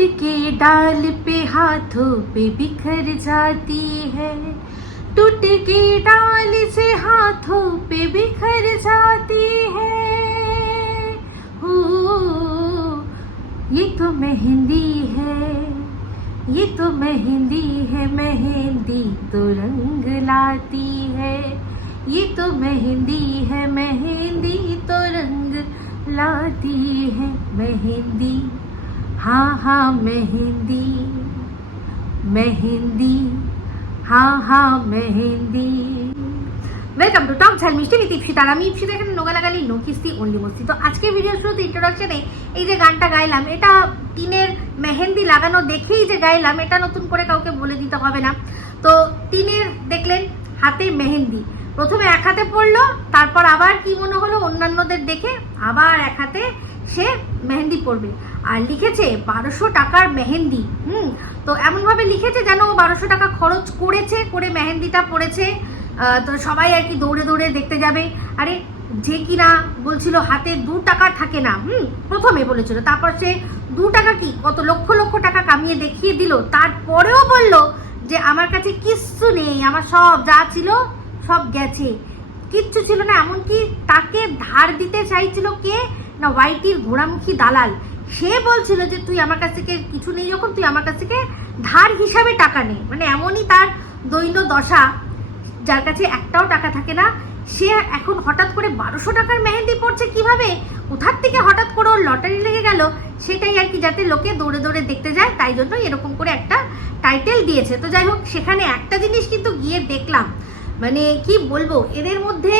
के डाल पे हाथों पे बिखर जाती है। टूट के डाल से हाथों पे बिखर जाती है। हो ये तो मेहंदी है, ये तो मेहंदी है, मेहंदी तो रंग लाती है। ये तो मेहंदी है, मेहंदी तो रंग लाती है, मेहंदी हाँ हाँ मेहंदी মেহেন্দি হা হা মেহেন্দি ওয়েলকাম টু টক ঝাল মিষ্টি বিত ইপসিত আর আমি ইপসিত এখানে নোগা লাগালি নো কিস্তি অনলি মস্তি তো আজকের ভিডিও শুরুতে ইন্ট্রোডাকশনে এই যে গানটা গাইলাম এটা টিনের মেহেন্দি লাগানো দেখেই যে গাইলাম এটা নতুন করে কাউকে বলে দিতে হবে না তো টিনের দেখলেন হাতে মেহেন্দি প্রথমে এক হাতে পড়লো তারপর আবার কি মনে হলো অন্যান্যদের দেখে আবার এক হাতে সে মেহেন্দি পরবে আর লিখেছে বারোশো টাকার মেহেন্দি। হুম, তো এমনভাবে লিখেছে যেন ও বারোশো টাকা খরচ করেছে, করে মেহেন্দিটা পড়েছে। তো সবাই আর কি দৌড়ে দৌড়ে দেখতে যাবে। আরে, যে কিনা বলছিল হাতে দু টাকা থাকে না, হুম, প্রথমে বলেছিল। তারপর সে দু টাকা কি, কত লক্ষ লক্ষ টাকা কামিয়ে দেখিয়ে দিল। তারপরেও বলল যে, আমার কাছে কিচ্ছু নেই, আমার সব যা ছিল সব গেছে। কিচ্ছু ছিল না, এমনকি তাকে ধার দিতে চাইছিল কে? না ওয়াইটির ঘোড়ামুখী দালাল। সে বলছিল যে, তুই আমার কাছ থেকে কিছু নেই যখন, তুই আমার কাছ থেকে ধার হিসাবে টাকা নে। মানে এমনই তার দৈন্য দশা, যার কাছে একটাও টাকা থাকে না। সে এখন হঠাৎ করে বারোশো টাকার মেহেন্দি পড়ছে কীভাবে? কোথার থেকে হঠাৎ করে ওর লটারি লেগে গেল? সেটাই আর কি যাতে লোকে দৌড়ে দৌড়ে দেখতে যায়, তাই জন্য এরকম করে একটা টাইটেল দিয়েছে। তো যাই হোক, সেখানে একটা জিনিস কিন্তু গিয়ে দেখলাম। মানে কি বলব, এদের মধ্যে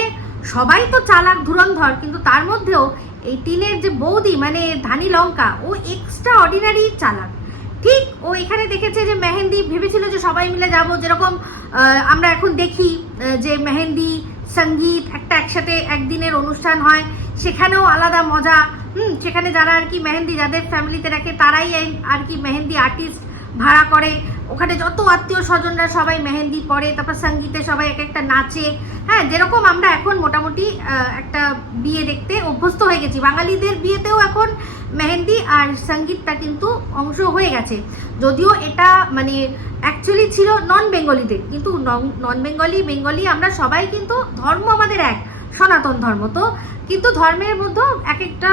সবাই তো চালাক ধুরন্ধর, কিন্তু তার মধ্যেও এই টিনের যে বৌদি মানে ধানি লঙ্কা, ও এক্সট্রা অর্ডিনারি চালাক। ঠিক ও এখানে দেখেছে যে মেহেন্দি, ভেবেছিল যে সবাই মিলে যাব, যেরকম আমরা এখন দেখি যে মেহেন্দি, সংগীত একটা একসাথে একদিনের অনুষ্ঠান হয়, সেখানেও আলাদা মজা। হুম, সেখানে যারা আর কি মেহেন্দি, যাদের ফ্যামিলিতে রাখে, তারাই আর কি মেহেন্দি আর্টিস্ট ভাড়া করে। ওখানে যত আত্মীয় স্বজনরা সবাই মেহেন্দি পরে, তারপর সঙ্গীতে সবাই এক একটা নাচে। হ্যাঁ যেরকম আমরা এখন মোটামুটি একটা বিয়ে দেখতে অভ্যস্ত হয়ে গেছি। বাঙালিদের বিয়েতেও এখন মেহেন্দি আর সঙ্গীতটা কিন্তু অংশ হয়ে গেছে। যদিও এটা মানে অ্যাকচুয়ালি ছিল নন বেঙ্গলিদের কিন্তু নন বেঙ্গলি বেঙ্গলি আমরা সবাই কিন্তু ধর্ম আমাদের এক, সনাতন ধর্ম। তো কিন্তু ধর্মের মধ্যে এক একটা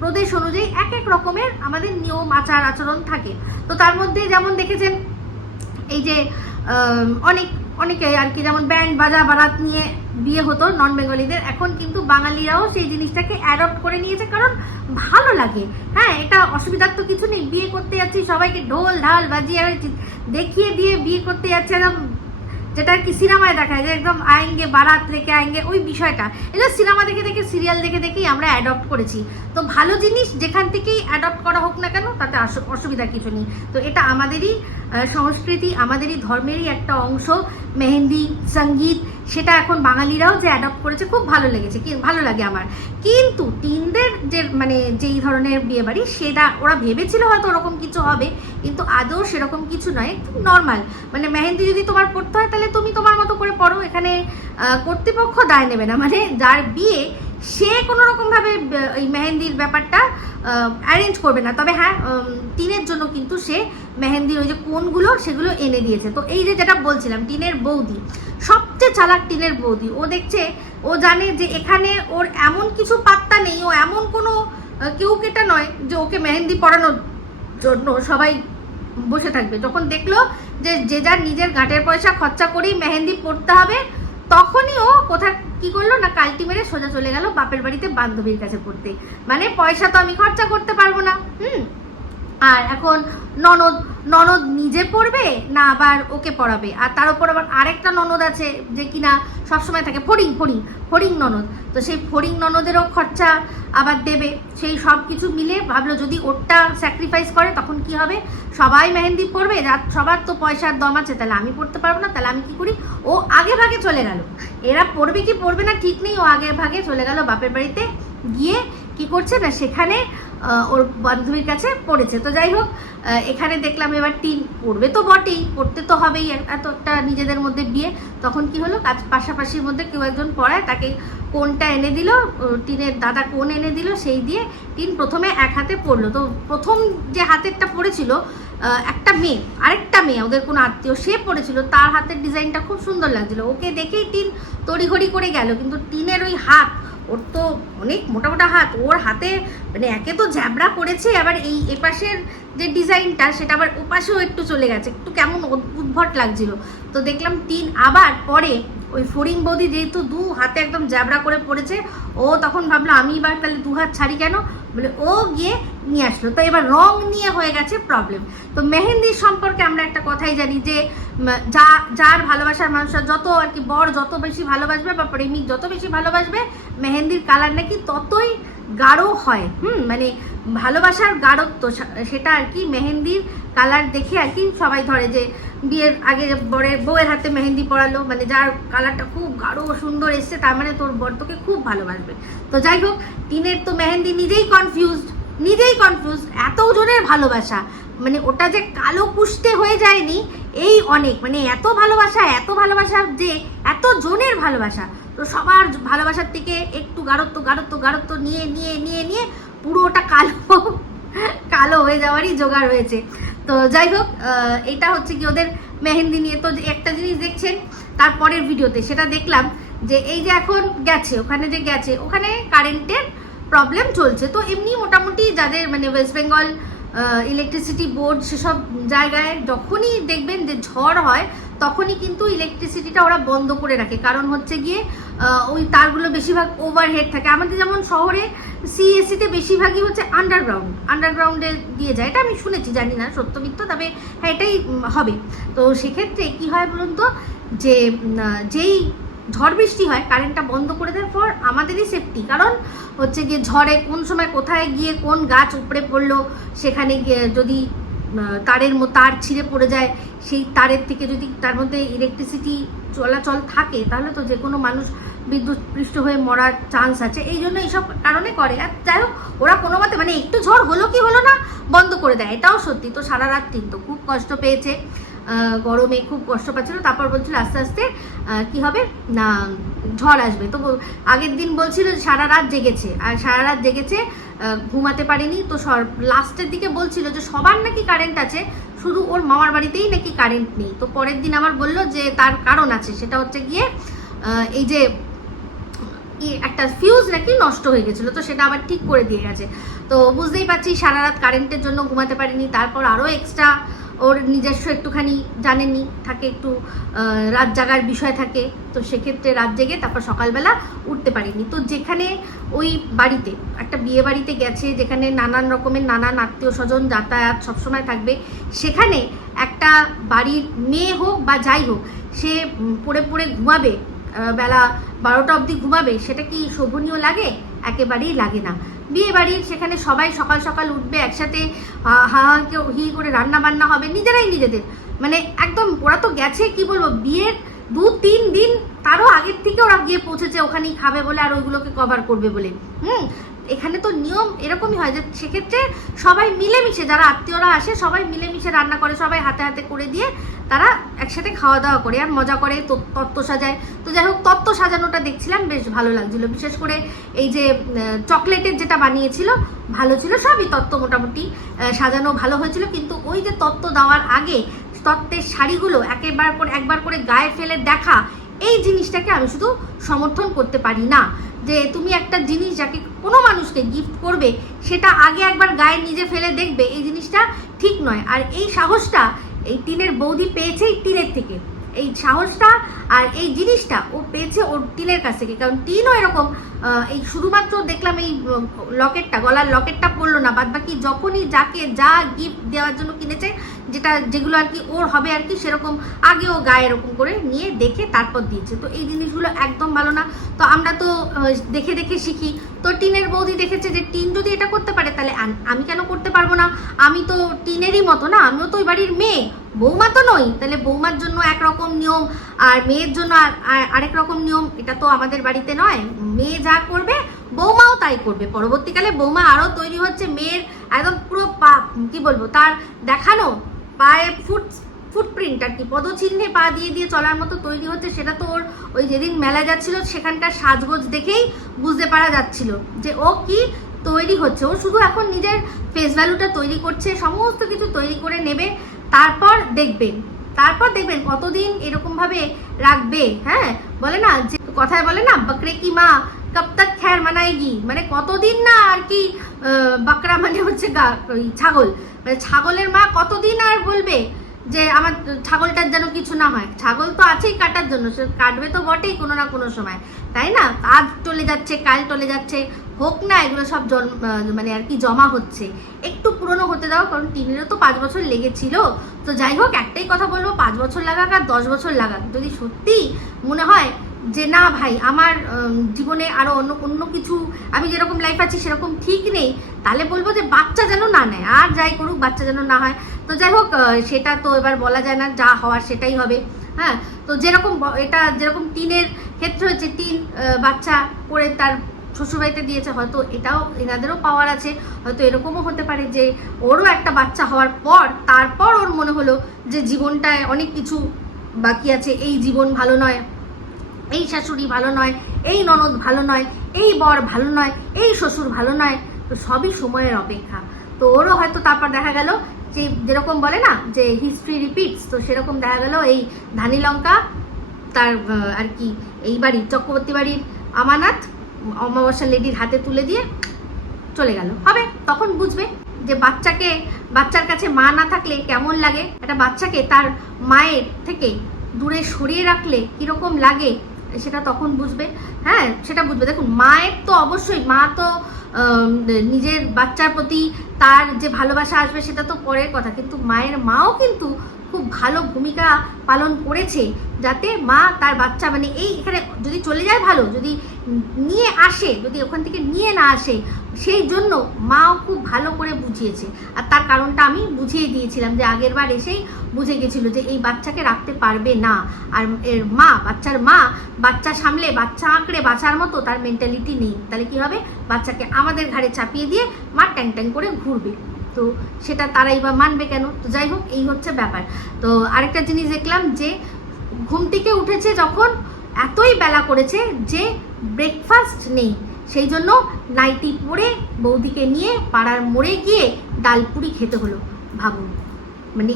প্রদেশ অনুযায়ী এক এক রকমের আমাদের নিয়ম, আচার, আচরণ থাকে। তো তার মধ্যে যেমন দেখেছেন, এই যে অনেক, অনেকে আর কি যেমন ব্যান্ড বাজা বারাত নিয়ে বিয়ে হতো নন বেঙ্গলিদের এখন কিন্তু বাঙালিরাও সেই জিনিসটাকে অ্যাডপ্ট করে নিয়েছে কারণ ভালো লাগে। হ্যাঁ এটা অসুবিধার তো কিছু নেই। বিয়ে করতে যাচ্ছি, সবাইকে ঢোল, ঢাল বাজিয়ে দেখিয়ে দিয়ে বিয়ে করতে যাচ্ছে যেটা কি সিনেমায় দেখায়, যে একদম আয়েঙ্গে বারাত রেখে আয়েঙ্গে ওই বিষয়টা। এটা সিনেমা দেখে দেখে, সিরিয়াল দেখে দেখেই আমরা অ্যাডপ্ট করেছি। তো ভালো জিনিস যেখান থেকেই অ্যাডপ্ট করা হোক না কেন, তাতে অসুবিধা কিছু নেই। তো এটা আমাদেরই সংস্কৃতি, আমাদেরই ধর্মেরই একটা অংশ। মেহেন্দি, সংগীত, সেটা এখন বাঙালিরাও যে অ্যাডপ্ট করেছে, খুব ভালো লেগেছে, কি, ভালো লাগে আমার। কিন্তু টিনদের যে মানে যেই ধরনের বিয়ে বাড়ি সেটা ওরা ভেবেছিল হয়তো ওরকম কিছু হবে কিন্তু আদৌ সেরকম কিছু নয় একদম নর্মাল মানে মেহেন্দি যদি তোমার পড়তে হয়, তাহলে তুমি তোমার মতো করে পড়ো। এখানে কর্তৃপক্ষ দায় নেবে না। মানে যার বিয়ে, সে কোনো রকমভাবে এই মেহেন্দির ব্যাপারটা অ্যারেঞ্জ করবে না। তবে হ্যাঁ টিনের জন্য কিন্তু সে মেহেন্দির ওই যে কোনগুলো, সেগুলো এনে দিয়েছে। তো এই যে যেটা বলছিলাম, টিনের বৌদি। সবচেয়ে চালাক টিনের বৌদি। ও দেখছে, ও জানে যে এখানে ওর এমন কিছু পাত্তা নেই। ও এমন কোনো কেউ কেটা নয় যে ওকে মেহেন্দি পড়ানোর জন্য সবাই বসে থাকবে। যখন দেখল যে যে যার নিজের গাঁটের পয়সা খরচা করেই মেহেন্দি পড়তে হবে, তখনই ও কোথা কি করল না কালটি মেরে সোজা চলে গেল বাপের বাড়িতে বান্ধবীর কাছে পড়তে। মানে পয়সা তো আমি খরচা করতে পারব না, হুম? আর এখন ননদ ননদ নিজে পড়বে না আবার ওকে পড়াবে? আর তার উপর আবার আরেকটা ননদ আছে যে কিনা সবসময় থাকে, ফড়িং ফড়িং ফড়িং ননদ। তো সেই ফড়িং ননদেরও খরচা আবার দেবে। সেই সব কিছু মিলে ভাবলো যদি ওরটা স্যাক্রিফাইস করে, তখন কি হবে? সবাই মেহেন্দি পড়বে রাত- সবার তো পয়সার দম আছে, তাহলে আমি পড়তে পারব না, তাহলে আমি কি করি? ও আগে ভাগে চলে গেল। এরা পড়বে কি পড়বে না, ঠিক নেই, ও আগে ভাগে চলে গেল বাপের বাড়িতে। গিয়ে কি করছে না, সেখানে ওর বান্ধবীর কাছে পড়েছে। তো যাই হোক এখানে দেখলাম এবার টিন পড়বে। তো বটেই, পড়তে তো হবেই। এত একটা নিজেদের মধ্যে বিয়ে। তখন কি হলো? কাজ পাশাপাশির মধ্যে কেউ একজন পড়ায় তাকে কোনটা এনে দিল? টিনের দাদা কোন এনে দিল? সেই দিয়ে টিন প্রথমে এক হাতে পড়ল। তো প্রথম যে হাতেরটা পড়েছিল একটা মেয়ে, আরেকটা মেয়ে, ওদের কোনো আত্মীয়, সে পড়েছিল। তার হাতের ডিজাইনটা খুব সুন্দর লাগছিল। ওকে দেখেই টিন তড়িঘড়ি করে গেল। কিন্তু টিনের ওই হাত ওর তো অনেক মোটা মোটা হাত, ওর হাতে মানে একে তো ঝ্যাবড়া পড়েছে আবার এই এপাশের যে ডিজাইনটা সেটা আবার ওপাশেও একটু চলে গেছে। একটু কেমন উদ্ভট লাগছিল। তো দেখলাম টিন আবার পরে ওই ফরিং বৌদি যেহেতু দু হাতে একদম জ্যাবড়া করে পড়েছে, ও তখন ভাবলো, আমি এবার তাহলে দু হাত ছাড়ি কেন? বলে, ও গিয়ে নিয়ে আসলো। তো এবার রং নিয়ে হয়ে গেছে প্রবলেম তো মেহেন্দির সম্পর্কে আমরা একটা কথাই জানি যে যা, যার ভালোবাসার মানুষরা যত আর কি বর যত বেশি ভালোবাসবে বা প্রেমিক যত বেশি ভালোবাসবে, মেহেন্দির কালার নাকি ততই গাঢ় হয়, হুম মানে ভালোবাসার গাঢ়ত্ব সেটা আর কি মেহেন্দির কালার দেখে আর কি সবাই ধরে যে বিয়ের আগে বরের বউয়ের হাতে মেহেন্দি পরালো মানে যার কালারটা খুব গাঢ় সুন্দর এসছে, তার মানে তোর বর তোকে খুব ভালোবাসবে। তো যাই হোক, টিনের তো মেহেন্দি নিজেই কনফিউজড নিজেই কনফিউজ এত জনের ভালোবাসা মানে ওটা যে কালো কুষ্টে হয়ে যায়নি, এই অনেক মানে এত ভালোবাসা এত ভালোবাসা যে এত জনের ভালোবাসা সবার ভালোবাসার থেকে একটু গাঢ়ত্ব গাঢ়ত্ব গাঢ়ত্ব নিয়ে নিয়ে নিয়ে নিয়ে পুরোটা কালো কালো হয়ে যাওয়ারই জোগাড় হয়েছে। তো যাই হোক এটা হচ্ছে কি ওদের মেহেন্দি নিয়ে। তো একটা জিনিস দেখছেন তারপরের ভিডিওতে সেটা দেখলাম যে এই যে এখন গেছে, ওখানে যে গেছে, ওখানে কারেন্টের প্রবলেম চলছে। তো এমনি মোটামুটি যাদের মানে ওয়েস্ট বেঙ্গল ইলেকট্রিসিটি বোর্ড সেসব জায়গায় যখনই দেখবেন যে ঝড় হয় তখনই কিন্তু ইলেকট্রিসিটিটা ওরা বন্ধ করে রাখে। কারণ হচ্ছে গিয়ে ওই তারগুলো বেশিরভাগ ওভারহেড থাকে। আমাদের যেমন শহরে সিএসসিতে বেশিরভাগই হচ্ছে আন্ডারগ্রাউন্ড আন্ডারগ্রাউন্ডে দিয়ে যায়। এটা আমি শুনেছি, জানি না, সত্য তবে হ্যাঁ এটাই হবে। তো সেক্ষেত্রে কি হয় বলুন তো, যে যেই ঝড় বৃষ্টি হয় কারেন্টটা বন্ধ করে দেওয়ার পর আমাদেরই সেফটি কারণ হচ্ছে গিয়ে ঝড়ে কোন সময় কোথায় গিয়ে কোন গাছ উপড়ে পড়ল, সেখানে গিয়ে যদি তারের তার ছিঁড়ে পড়ে যায়, সেই তারের থেকে যদি তার মধ্যে ইলেকট্রিসিটি চলাচল থাকে, তাহলে তো যে কোনো মানুষ বিদ্যুৎ পৃষ্ঠ হয়ে মরার চান্স আছে। এই জন্য এইসব কারণে করে। আর যাই হোক, ওরা কোনো মতে মানে একটু ঝড় হলো কি হলো না, বন্ধ করে দেয়। এটাও সত্যি। তো সারা রাত কিন্তু খুব কষ্ট পেয়েছে। গরমে খুব কষ্ট পাচ্ছিল, তারপর বলছিল আস্তে আস্তে কি হবে? না, ঝড় আসবে। তো আগের দিন বলছিল সারা রাত জেগেছে, আর সারা রাত জেগেছে ঘুমাতে পারেনি। তো লাস্টের দিকে বলছিল যে সবার নাকি কারেন্ট আছে, শুধু ওর মামার বাড়িতেই নাকি কারেন্ট নেই। তো পরের দিন আবার বলল যে তার কারণ আছে, সেটা হচ্ছে গিয়ে এই যে একটা ফিউজ নাকি নষ্ট হয়ে গেছিল, তো সেটা আবার ঠিক করে দিয়ে গেছে। তো বুঝতেই পারছি সারা রাত কারেন্টের জন্য ঘুমাতে পারিনি, তারপর আরও এক্সট্রা ওর নিজস্ব একটুখানি জানেননি, থাকে একটু রাত জাগার বিষয় থাকে, তো সেক্ষেত্রে রাত জেগে তারপর সকালবেলা উঠতে পারিনি তো যেখানে ওই বাড়িতে, একটা বিয়ে বাড়িতে গেছে, যেখানে নানান রকমের নানান আত্মীয় স্বজন যাতায়াত সবসময় থাকবে, সেখানে একটা বাড়ির মেয়ে হোক বা যাই হোক, সে পড়ে পড়ে ঘুমাবে বেলা বারোটা অবধি ঘুমাবে, সেটা কি শোভনীয় লাগে? একেবারেই লাগে না। বিয়ে বাড়ির সেখানে সবাই সকাল সকাল উঠবে একসাথে হা হা, কেউ হি, করে রান্না বান্না হবে, নিজেরাই নিজেদের। মানে একদম ওরা তো গেছে, কি বলব, বিয়ের দু, তিন দিন তারও আগের থেকে ওরা গিয়ে পৌঁছেছে, ওখানেই খাবে বলে আর ওইগুলোকে কভার করবে বলে। হুম, এখানে তো নিয়ম এরকমই হয় যে সেক্ষেত্রে সবাই মিলেমিশে, যারা আত্মীয়রা আসে সবাই মিলেমিশে রান্না করে, সবাই হাতে হাতে করে দিয়ে তারা একসাথে খাওয়া দাওয়া করে আর মজা করে তত্ত্ব সাজায়। তো যাই হোক, তত্ত্ব সাজানোটা দেখছিলাম, বেশ ভালো লাগছিল। বিশেষ করে এই যে চকলেটের যেটা বানিয়েছিল, ভালো ছিল সবই তত্ত্ব মোটামুটি। সাজানো ভালো হয়েছিল, কিন্তু ওই যে তত্ত্ব দেওয়ার আগে তত্ত্বের শাড়িগুলো একেবার করে, একবার করে গায়ে ফেলে দেখা, এই জিনিসটাকে আমি শুধু সমর্থন করতে পারি না। যে তুমি একটা জিনিস যাকে কোনো মানুষকে গিফট করবে, সেটা আগে একবার গায়ে নিজে ফেলে দেখবে, এই জিনিসটা ঠিক নয়। আর এই সাহসটা এই টিনের বৌদি পেয়েছে এই টিনের থেকে। এই সাহসটা আর এই জিনিসটা ও পেয়েছে ওর টিনের কাছ থেকে। কারণ টিনও এরকম এই শুধুমাত্র দেখলাম এই লকেটটা, গলার লকেটটা পড়ল না বাদ বাকি যখনই যাকে যা গিফট দেওয়ার জন্য কিনেছে, যেটা, যেগুলো আর কি ওর হবে আর কি, সেরকম আগেও গায়ে এরকম করে নিয়ে দেখে তারপর দিয়েছে। তো এই জিনিসগুলো একদম ভালো না। তো আমরা তো দেখে দেখে শিখি। তো টিনের বৌদি দেখেছে যে টিন যদি এটা করতে পারে, তাহলে আমি কেন করতে পারব না? আমি তো টিনেরই মতো না, আমিও তো ওই বাড়ির মেয়ে। বৌমা তো নই, তাহলে বৌমার জন্য একরকম নিয়ম আর মেয়ের জন্য আর- আর- আরেক রকম নিয়ম, এটা তো আমাদের বাড়িতে নয়। মেয়ে যা করবে, বৌমাও তাই করবে। পরবর্তীকালে বৌমা আরও তৈরি হচ্ছে মেয়ের একদম পুরো পা, কী বলব, তার দেখানো পায়ে ফুট ফুটপ্রিন্ট আর কি, পদচিহ্নে পা দিয়ে দিয়ে চলার মতো তৈরি হচ্ছে, সেটা তো ওর ওই যেদিন মেলা যাচ্ছিল, সেখানকার সাজগোজ দেখেই বুঝতে পারা যাচ্ছিল যে ও কি তৈরি হচ্ছে। ও শুধু এখন নিজের ফেস ভ্যালুটা তৈরি করছে, সমস্ত কিছু তৈরি করে নেবে তারপর দেখবেন তারপর দেখবেন কতদিন এরকম ভাবে রাখবে হ্যাঁ? বলে না, যে কথায় বলে না, বকরে কি মা, কব তক খ্যার মানায়গি? মানে কতদিন না আর কি বাকরা মানে হচ্ছে গা- ওই ছাগল। মানে ছাগলের মা কতদিন আর বলবে যে, আমার ছাগলটার যেন কিছু না হয়? ছাগল তো আছেই কাটার জন্য, সে কাটবে তো বটেই কোনো না কোনো সময়। তাই না? আজ চলে যাচ্ছে, কাল চলে যাচ্ছে হোক না, এগুলো সব মানে আর কি জমা হচ্ছে। একটু পুরনো হতে দাও, কারণ টিনেরও তো পাঁচ বছর লেগেছিল। তো যাই হোক, একটাই কথা বলব, পাঁচ বছর লাগাক আর দশ বছর লাগাক। যদি সত্যি মনে হয় যে না ভাই, আমার জীবনে আরও অন্য অন্য কিছু, আমি যেরকম লাইফ আছি সেরকম ঠিক নেই, তাহলে বলব যে বাচ্চা যেন না নেয়, আর যাই করুক, বাচ্চা যেন না হয়। তো যাই হোক সেটা তো এবার বলা যায় না, যা হওয়ার সেটাই হবে। হ্যাঁ তো যেরকম এটা যেরকম টিনের ক্ষেত্রে হচ্ছে টিন বাচ্চা করে তার শ্বশুরবাড়িতে দিয়েছে, হয়তো এটাও এনাদেরও পাওয়ার আছে, হয়তো এরকমও হতে পারে যে ওরও একটা বাচ্চা হওয়ার পর, তারপর ওর মনে হলো যে জীবনটায় অনেক কিছু বাকি আছে, এই জীবন ভালো নয়, এই শাশুড়ি ভালো নয়, এই ননদ ভালো নয়, এই বর ভালো নয়, এই শ্বশুর ভালো নয়, তো সবই সময়ের অপেক্ষা। তো ওরও হয়তো তারপর দেখা গেল যে যেরকম বলে না, যে হিস্ট্রি রিপিটস তো সেরকম দেখা গেল এই ধানি লঙ্কা তার আর কি, এই বাড়ির চক্রবর্তী বাড়ির আমানাত অমাবস্যা লেডির হাতে তুলে দিয়ে চলে গেল। হবে, তখন বুঝবে যে বাচ্চাকে, বাচ্চার কাছে মা না থাকলে কেমন লাগে? একটা বাচ্চাকে তার মায়ের থেকে দূরে সরিয়ে রাখলে কীরকম লাগে, সেটা তখন বুঝবে। হ্যাঁ সেটা বুঝবে। দেখুন, মায়ের তো অবশ্যই, মা তো নিজের বাচ্চার প্রতি তার যে ভালোবাসা আসবে সেটা তো পরের কথা। কিন্তু মায়ের মাও কিন্তু খুব ভালো ভূমিকা পালন করেছে যাতে মা তার বাচ্চা মানে এই এখানে যদি চলে যায় ভালো, যদি নিয়ে আসে, যদি ওখান থেকে নিয়ে না আসে, সেই জন্য মাও খুব ভালো করে বুঝিয়েছে। আর তার কারণটা আমি বুঝিয়ে দিয়েছিলাম যে আগের বার এসেই বুঝে গেছিল যে এই বাচ্চাকে রাখতে পারবে না। আর এর মা, বাচ্চার মা, বাচ্চা সামলে, বাচ্চা আঁকড়ে বাঁচার মতো তার মেন্টালিটি নেই। তাহলে কি হবে? বাচ্চাকে আমাদের ঘাড়ে চাপিয়ে দিয়ে মা ট্যাং ট্যাং করে ঘুরবে। তো সেটা তারাই বা মানবে কেন? তো যাই হোক, এই হচ্ছে ব্যাপার। তো আরেকটা জিনিস দেখলাম যে ঘুম থেকে উঠেছে যখন এতই বেলা করেছে যে ব্রেকফাস্ট নেই। সেই জন্য নাইটি পরে বৌদিকে নিয়ে পাড়ার মোড়ে গিয়ে ডালপুরি খেতে হলো, ভাবুন। মানে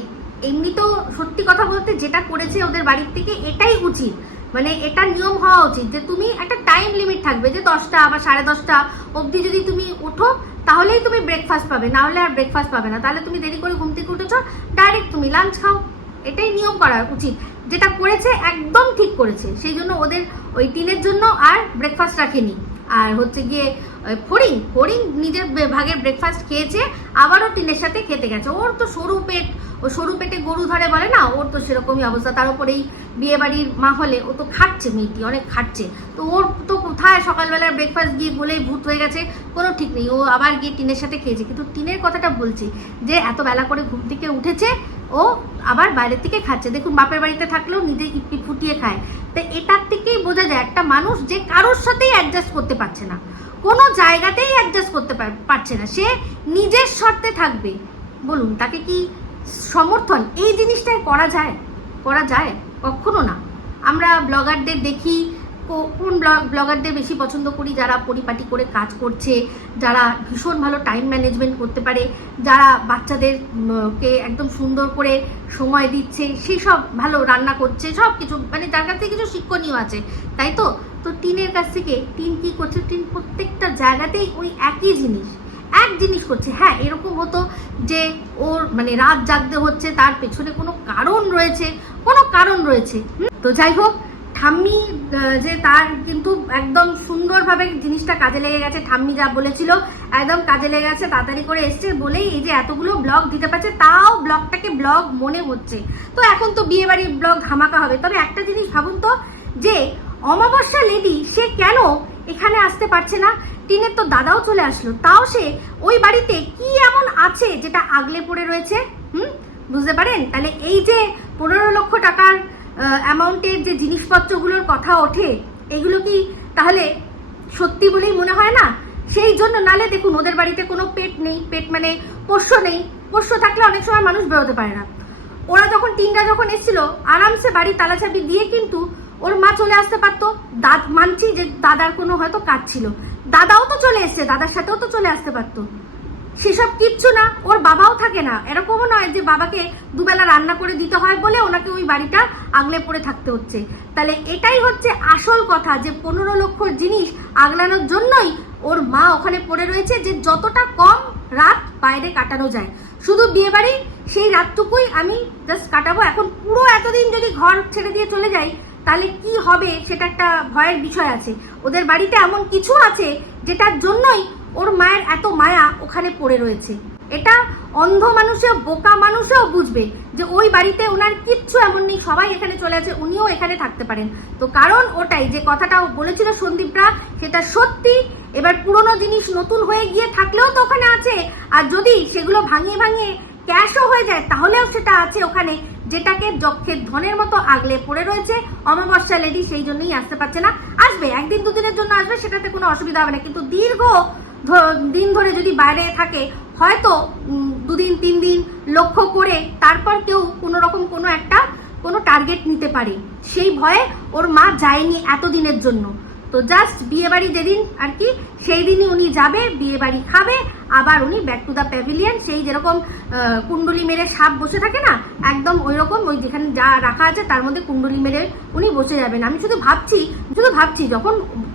এমনি তো সত্যি কথা বলতে যেটা করেছে ওদের বাড়ির থেকে এটাই উচিত। মানে এটা নিয়ম হওয়া উচিত যে তুমি একটা টাইম লিমিট থাকবে যে দশটা বা সাড়ে দশটা অবধি যদি তুমি ওঠো, তাহলেই তুমি ব্রেকফাস্ট পাবে। না হলে আর ব্রেকফাস্ট পাবে না। তাহলে তুমি দেরি করে ঘুম থেকে উঠেছ ডাইরেক্ট তুমি লাঞ্চ খাও। এটাই নিয়ম করা উচিত। যেটা করেছে একদম ঠিক করেছে। সেই জন্য ওদের ওই টিনের জন্য আর ব্রেকফাস্ট রাখেনি। আর হচ্ছে গিয়ে ফড়িং ফড়িং নিজের ভাগের ব্রেকফাস্ট খেয়েছে, আবারও টিনের সাথে খেতে গেছে। ওর তো সরু পেট ও সরু পেটে গরু ধরে বলে না, ওর তো সেরকমই অবস্থা। তার উপর এই বিয়ে বাড়ির মাহলে ও তো খাচ্ছে মেয়েটি অনেক খাচ্ছে তো ওর তো কোথায় সকালবেলার ব্রেকফাস্ট গিয়ে বলেই ভূত হয়ে গেছে, কোনো ঠিক নেই। ও আবার গিয়ে টিনের সাথে খেয়েছে। কিন্তু টিনের কথাটা বলছি যে, এত বেলা করে ঘুম থেকে উঠেছে, ও আবার বাইরের থেকে খাচ্ছে। দেখুন, বাপের বাড়িতে থাকলেও নিজে ইপি ফুটিয়ে খায়। তো এটার থেকেই বোঝা যায়, একটা মানুষ যে কারোর সাথেই অ্যাডজাস্ট করতে পারছে না। কোনো জায়গাতেই অ্যাডজাস্ট করতে পার- পারছে না। সে নিজের শর্তে থাকবে। বলুন, তাকে কি সমর্থন এই জিনিসটাই করা যায় করা যায় কখনো না। আমরা ব্লগারদের দেখি কোন ব্লগ ব্লগারদের বেশি পছন্দ করি? যারা পরিপাটি করে কাজ করছে যারা ভীষণ ভালো টাইম ম্যানেজমেন্ট করতে পারে যারা বাচ্চাদের উম, কে একদম সুন্দর করে সময় দিচ্ছে সেই সব ভালো রান্না করছে সব কিছু মানে যার কাছ থেকে কিছু শিক্ষণীয় আছে তাই তো? তো টিনের কাছ থেকে টিন কি করছে? টিন প্রত্যেকটা জায়গাতেই ওই একই জিনিস। এক জিনিস করছে। হ্যাঁ এরকম হতো যে ওর মানে রাত জাগতে হচ্ছে, তার পেছনে কোনো কারণ রয়েছে, কোনো কারণ রয়েছে। তো যাই হোক, ঠাম্মি যে তার কিন্তু একদম সুন্দরভাবে জিনিসটা কাজে লেগে গেছে, ঠাম্মি যা বলেছিল, একদম কাজে লেগে গেছে, তাড়াতাড়ি করে এসছে, বলেই এই যে এতগুলো ব্লগ দিতে পারছে, তাও ব্লগটাকে ব্লগ মনে হচ্ছে। তো এখন তো বিয়ে বাড়ির ব্লগ ধামাকা হবে। তবে একটা জিনিস ভাবুন তো, যে অমাবস্যা লেডি, সে কেন এখানে আসতে পারছে না? টিনের তো দাদাও চলে আসলো। তাও সে ওই বাড়িতে কি এমন আছে যেটা আগলে পড়ে রয়েছে? হুম? বুঝতে পারেন? তাহলে এই যে পনেরো লক্ষ টাকার অ্যামাউন্টের যে জিনিসপত্রগুলোর কথা ওঠে, এগুলো কি তাহলে সত্যি বলেই মনে হয় না? সেই জন্য নালে দেখুন, ওদের বাড়িতে কোনো পেট নেই, পেট মানে পোষ্য নেই। পোষ্য থাকলে অনেক সময় মানুষ বেরোতে পারে না। ওরা যখন তিনটা যখন এসেছিল, আরামসে বাড়ি তালাচাবি দিয়ে কিন্তু ওর মা চলে আসতে পারতো। দাদ মানছি যে দাদার কোনো হয়তো কাজ ছিল। দাদাও তো চলে এসছে, দাদার সাথেও তো চলে আসতে পারতো। সেসব কিচ্ছু না, ওর বাবাও থাকে না। এরকমও নয় যে বাবাকে দুবেলা রান্না করে দিতে হয় বলে ওনাকে ওই বাড়িটা আগলে পড়ে থাকতে হচ্ছে। তাহলে এটাই হচ্ছে আসল কথা যে পনেরো লক্ষ জিনিস আগলানোর জন্যই ওর মা ওখানে পড়ে রয়েছে যে যতটা কম রাত বাইরে কাটানো যায়। শুধু বিয়ে বাড়ি সেই রাতটুকুই আমি জাস্ট কাটাবো। এখন পুরো এতদিন যদি ঘর ছেড়ে দিয়ে চলে যাই তাহলে কি হবে সেটা একটা ভয়ের বিষয় আছে। ওদের বাড়িতে এমন কিছু আছে যেটার জন্যই ওর মায়ের এত মায়া ওখানে পড়ে রয়েছে। এটা অন্ধ মানুষেও, বোকা মানুষেও বুঝবে যে ওই বাড়িতে ওনার কিচ্ছু এমন নেই, সবাই এখানে চলে আছে, উনিও এখানে থাকতে পারেন। তো কারণ ওটাই, যে কথাটা বলেছিল সন্দীপরা, সেটা সত্যি। এবার পুরনো জিনিস নতুন হয়ে গিয়ে থাকলেও তো ওখানে আছে। আর যদি সেগুলো ভাঙিয়ে ভাঙিয়ে ক্যাশও হয়ে যায়, তাহলেও সেটা আছে ওখানে। যেটাকে যক্ষের ধনের মতো আগলে পড়ে রয়েছে, অমাবস্যা লেডি সেই জন্যই আসতে পারছে না। আসবে, একদিন দুদিনের জন্য আসবে, সেটাতে কোনো অসুবিধা হবে না। কিন্তু দীর্ঘ দিন ধরে যদি বাইরে থাকে, হয়তো দুদিন, তিন দিন লক্ষ্য করে তারপর কেউ কোনো রকম কোনো একটা, কোনো টার্গেট নিতে পারে। সেই ভয়ে ওর মা যায়নি এতদিনের জন্য। তো জাস্ট বিয়ে বাড়ি যেদিন আর কি সেই দিনই উনি যাবে বিয়ে বাড়ি খাবে, আবার উনি ব্যাক টু দ্য প্যাভিলিয়ন সেই যেরকম কুণ্ডলি মেরে সাপ বসে থাকে না, একদম ওই রকম ওই যেখানে যা রাখা আছে তার মধ্যে কুণ্ডলি মেরে উনি বসে যাবেন। আমি শুধু ভাবছি শুধু ভাবছি, যখন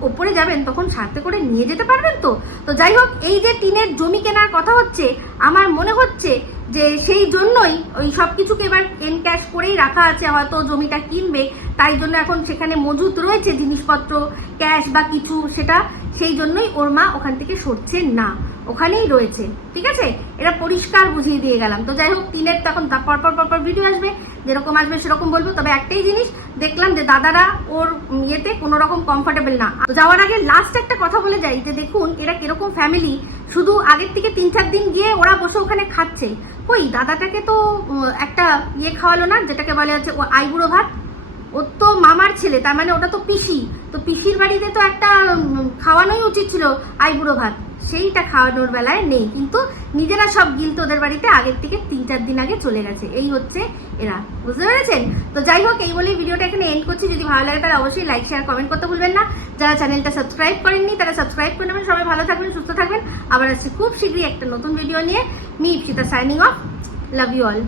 ওপরে যাবেন তখন সাথে করে নিয়ে যেতে পারবেন তো? তো যাই হোক, এই যে টিনের জমি কেনার কথা হচ্ছে, আমার মনে হচ্ছে যে সেই জন্যই ওই সব কিছুকে এবার এনক্যাশ করেই রাখা আছে, হয়তো জমিটা কিনবে। তাই জন্য এখন সেখানে মজুত রয়েছে জিনিসপত্র, ক্যাশ বা কিছু, সেটা সেই জন্যই ওর মা ওখান থেকে সরছে না। ওখানেই রয়েছে, ঠিক আছে? এটা পরিষ্কার বুঝিয়ে দিয়ে গেলাম। তো যাই হোক, তিনের তখন পরপর পরপর ভিডিও আসবে, যেরকম আসবে সেরকম বলব। তবে একটাই জিনিস, দেখলাম যে দাদারা ওর ইয়েতে কোনো রকম কমফোর্টেবল না যাওয়ার আগে লাস্ট একটা কথা বলে যাই, যে দেখুন, এরা কীরকম ফ্যামিলি শুধু আগের থেকে তিন চার দিন গিয়ে ওরা বসে ওখানে খাচ্ছে। ওই দাদাটাকে তো একটা ইয়ে খাওয়ালো না, যেটাকে বলে হচ্ছে আইবুড়ো ভাত? ওর তো মামার ছেলে, তার মানে ওটা তো পিসি। তো পিসির বাড়িতে তো একটা খাওয়ানোই উচিত ছিল আইবুড়ো ভাত। সেইটা খাওয়ানোর বেলায় নেই। কিন্তু নিজেরা সব গিলতে ওদের বাড়িতে আগের থেকে তিন চার দিন আগে চলে গেছে। এই হচ্ছে এরা। বুঝতে পেরেছেন? তো যাই হোক, এই বলেই ভিডিওটা এখানে এন্ড করছি। যদি ভালো লাগে তাহলে অবশ্যই লাইক শেয়ার কমেন্ট করতে ভুলবেন না। যারা চ্যানেলটা সাবস্ক্রাইব করেননি, তারা সাবস্ক্রাইব করে নেবেন। সবাই ভালো থাকবেন, সুস্থ থাকবেন। আবার আসছে খুব শীঘ্রই একটা নতুন ভিডিও নিয়ে। Me Ipsita signing off love you all